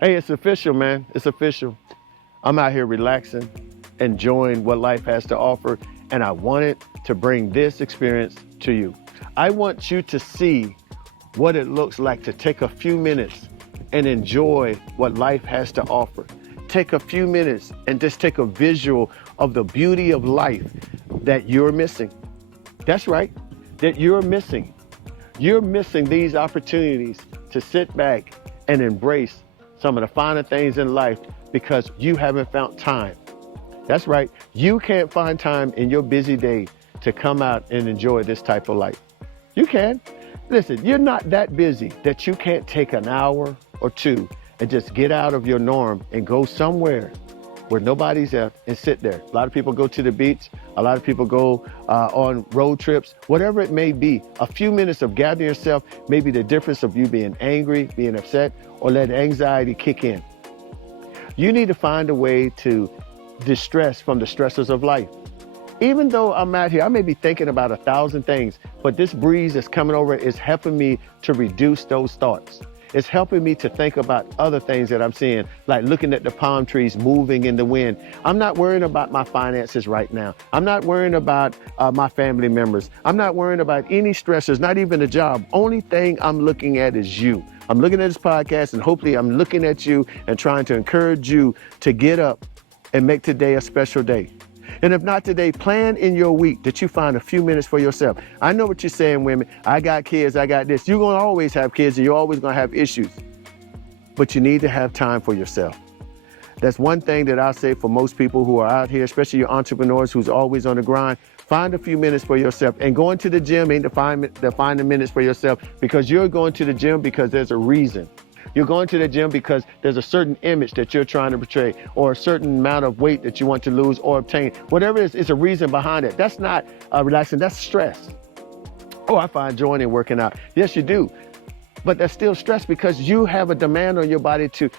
Hey, it's official, man. It's official. I'm out here relaxing, enjoying what life has to offer, and I wanted to bring this experience to you. I want you to see what it looks like to take a few minutes and enjoy what life has to offer. Take a few minutes and just take a visual of the beauty of life that you're missing. That's right, that you're missing. You're missing these opportunities to sit back and embrace some of the finer things in life because you haven't found time. That's right, you can't find time in your busy day to come out and enjoy this type of life. You can. Listen, you're not that busy that you can't take an hour or two and just get out of your norm and go somewhere where nobody's at and sit there. A lot of people go to the beach. A lot of people go on road trips, whatever it may be. A few minutes of gathering yourself may be the difference of you being angry, being upset, or let anxiety kick in. You need to find a way to distress from the stressors of life. Even though I'm out here, I may be thinking about 1,000 things, but this breeze that's coming over is helping me to reduce those thoughts. It's helping me to think about other things that I'm seeing, like looking at the palm trees moving in the wind. I'm not worrying about my finances right now. I'm not worrying about my family members. I'm not worrying about any stressors, not even a job. Only thing I'm looking at is you. I'm looking at this podcast and hopefully I'm looking at you and trying to encourage you to get up and make today a special day. And if not today, plan in your week that you find a few minutes for yourself. I know what you're saying, women. I got kids, I got this. You're going to always have kids and you're always going to have issues. But you need to have time for yourself. That's one thing that I'll say for most people who are out here, especially your entrepreneurs who's always on the grind. Find a few minutes for yourself. And going to the gym ain't to find the minutes for yourself, because you're going to the gym because there's a reason. You're going to the gym because there's a certain image that you're trying to portray, or a certain amount of weight that you want to lose or obtain. Whatever it is, it's a reason behind it. That's not relaxing, that's stress. Oh, I find joy in working out. Yes, you do. But that's still stress because you have a demand on your body to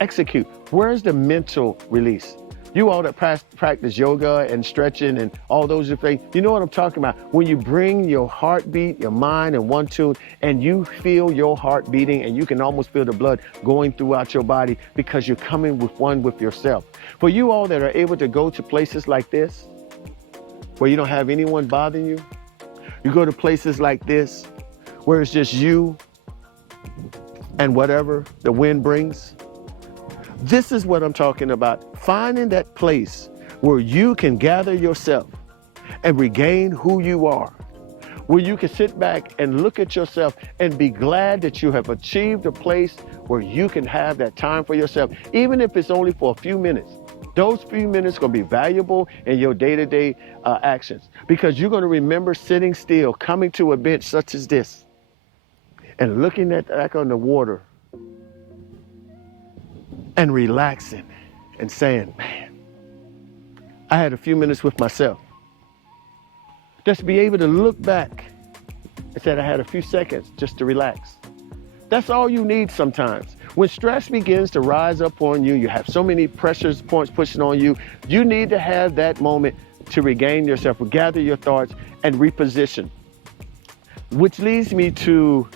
execute. Where's the mental release? You all that practice yoga and stretching and all those things, you know what I'm talking about. When you bring your heartbeat, your mind in one tune, and you feel your heart beating and you can almost feel the blood going throughout your body because you're coming with one with yourself. For you all that are able to go to places like this, where you don't have anyone bothering you, you go to places like this, where it's just you and whatever the wind brings. This is what I'm talking about. Finding that place where you can gather yourself and regain who you are, where you can sit back and look at yourself and be glad that you have achieved a place where you can have that time for yourself, even if it's only for a few minutes. Those few minutes are going to be valuable in your day-to-day actions, because you're going to remember sitting still, coming to a bench such as this, and looking at back on the water and relaxing and saying, man, I had a few minutes with myself. Just be able to look back and say, I had a few seconds just to relax. That's all you need sometimes. When stress begins to rise up on you, you have so many pressure points pushing on you, you need to have that moment to regain yourself, gather your thoughts, and reposition. Which leads me to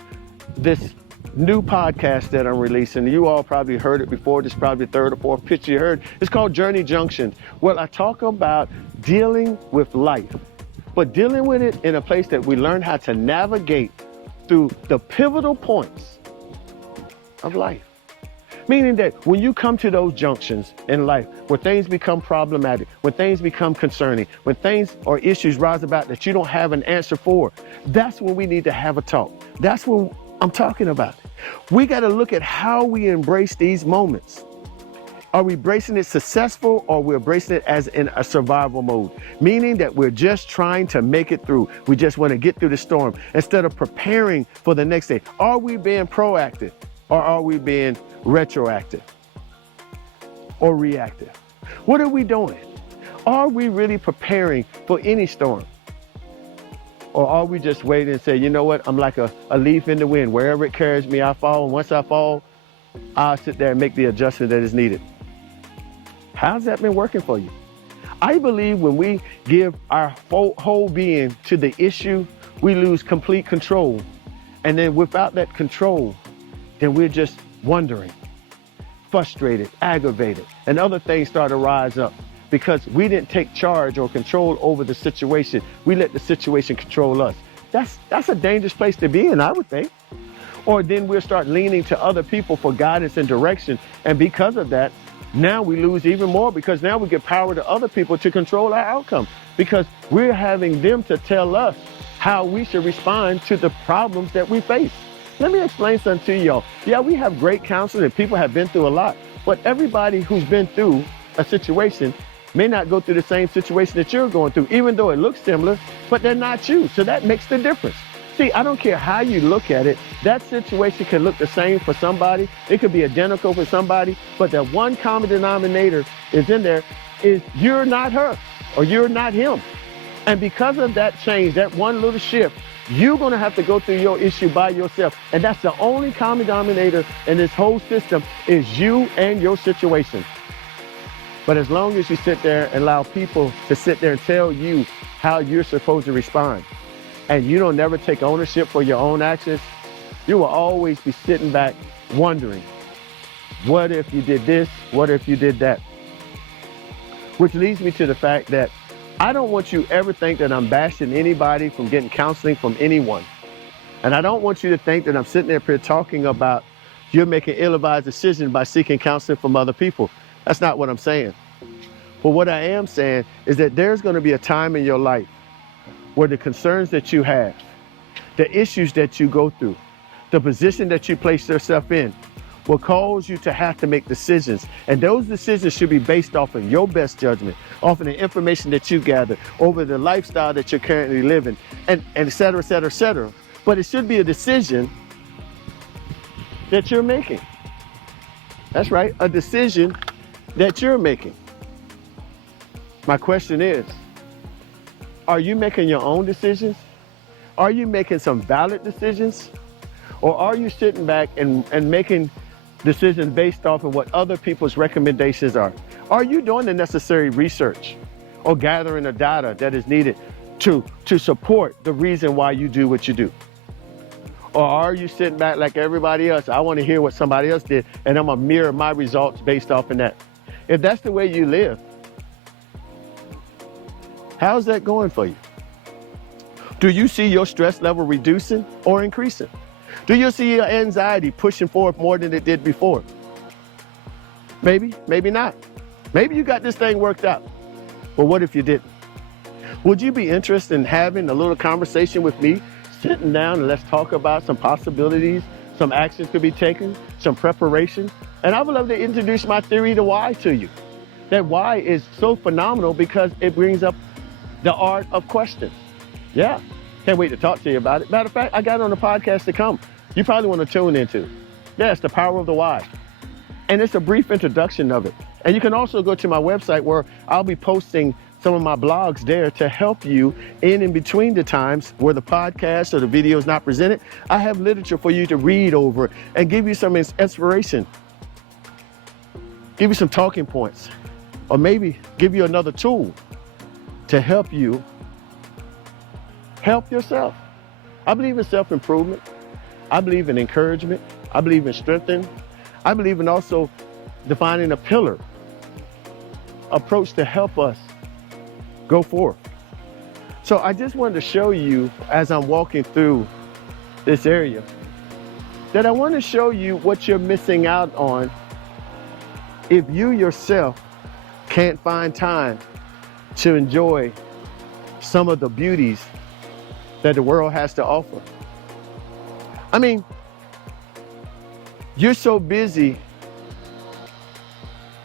this new podcast that I'm releasing. You all probably heard it before. This is probably the third or fourth pitch you heard. It's called Journey Junction. Well, I talk about dealing with life, but dealing with it in a place that we learn how to navigate through the pivotal points of life. Meaning that when you come to those junctions in life where things become problematic, when things become concerning, when things or issues rise about that you don't have an answer for, that's when we need to have a talk. That's what I'm talking about. We got to look at how we embrace these moments. Are we embracing it successful, or we're embracing it as in a survival mode? Meaning that we're just trying to make it through. We just want to get through the storm instead of preparing for the next day. Are we being proactive, or are we being retroactive or reactive? What are we doing? Are we really preparing for any storm? Or are we just waiting and say, you know what, I'm like a leaf in the wind. Wherever it carries me, I fall. And once I fall, I'll sit there and make the adjustment that is needed. How's that been working for you? I believe when we give our whole being to the issue, we lose complete control. And then without that control, then we're just wondering. frustrated, aggravated, and other things start to rise up because we didn't take charge or control over the situation. We let the situation control us. That's a dangerous place to be in, I would think. Or then we'll start leaning to other people for guidance and direction. And because of that, now we lose even more because now we give power to other people to control our outcome because we're having them to tell us how we should respond to the problems that we face. Let me explain something to y'all. Yeah, we have great counselors and people have been through a lot, but everybody who's been through a situation may not go through the same situation that you're going through, even though it looks similar, but they're not you. So that makes the difference. See, I don't care how you look at it. That situation can look the same for somebody. It could be identical for somebody, but the one common denominator is in there is you're not her or you're not him. And because of that change, that one little shift, you're going to have to go through your issue by yourself. And that's the only common denominator in this whole system is you and your situation. But as long as you sit there and allow people to sit there and tell you how you're supposed to respond, and you don't never take ownership for your own actions, you will always be sitting back wondering, what if you did this? What if you did that? Which leads me to the fact that I don't want you ever think that I'm bashing anybody from getting counseling from anyone. And I don't want you to think that I'm sitting up here talking about you're making ill-advised decisions by seeking counseling from other people. That's not what I'm saying. But what I am saying is that there's going to be a time in your life where the concerns that you have, the issues that you go through, the position that you place yourself in will cause you to have to make decisions. And those decisions should be based off of your best judgment, off of the information that you gather, over the lifestyle that you're currently living, and et cetera, et cetera, et cetera. But it should be a decision that you're making. That's right, a decision that you're making. My question is, are you making your own decisions? Are you making some valid decisions? Or are you sitting back and making decisions based off of what other people's recommendations are? Are you doing the necessary research or gathering the data that is needed to support the reason why you do what you do? Or are you sitting back like everybody else? I want to hear what somebody else did, and I'm going to mirror my results based off of that. If that's the way you live, how's that going for you? Do you see your stress level reducing or increasing? Do you see your anxiety pushing forward more than it did before? Maybe, maybe not. Maybe you got this thing worked out. But what if you didn't? Would you be interested in having a little conversation with me, sitting down and let's talk about some possibilities, some actions could be taken, some preparation? And I would love to introduce my theory to why to you. That why is so phenomenal because it brings up the art of questions. Yeah, can't wait to talk to you about it. Matter of fact, I got it on the podcast to come. You probably want to tune into. Yeah, it's the power of the why. And it's a brief introduction of it. And you can also go to my website where I'll be posting some of my blogs there to help you in between the times where the podcast or the video is not presented. I have literature for you to read over and give you some inspiration, give you some talking points, or maybe give you another tool to help you help yourself. I believe in self-improvement. I believe in encouragement. I believe in strengthening. I believe in also defining a pillar approach to help us go forward. So I just wanted to show you as I'm walking through this area that I want to show you what you're missing out on if you yourself can't find time to enjoy some of the beauties that the world has to offer. I mean, you're so busy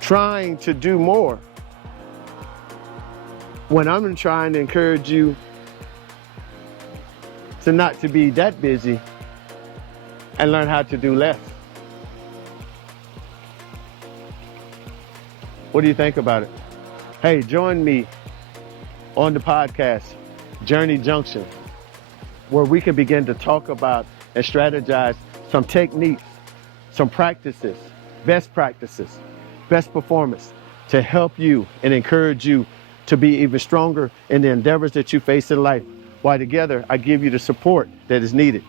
trying to do more when I'm trying to encourage you to not to be that busy and learn how to do less. What do you think about it? Hey, join me on the podcast, Journey Junction, where we can begin to talk about and strategize some techniques, some practices, best performance to help you and encourage you to be even stronger in the endeavors that you face in life. While together, I give you the support that is needed,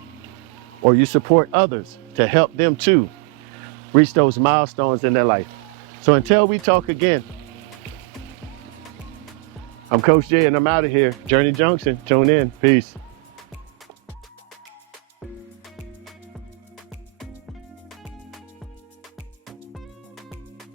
or you support others to help them too reach those milestones in their life. So until we talk again, I'm Coach Jay and I'm out of here. Journey Junction, tune in. Peace.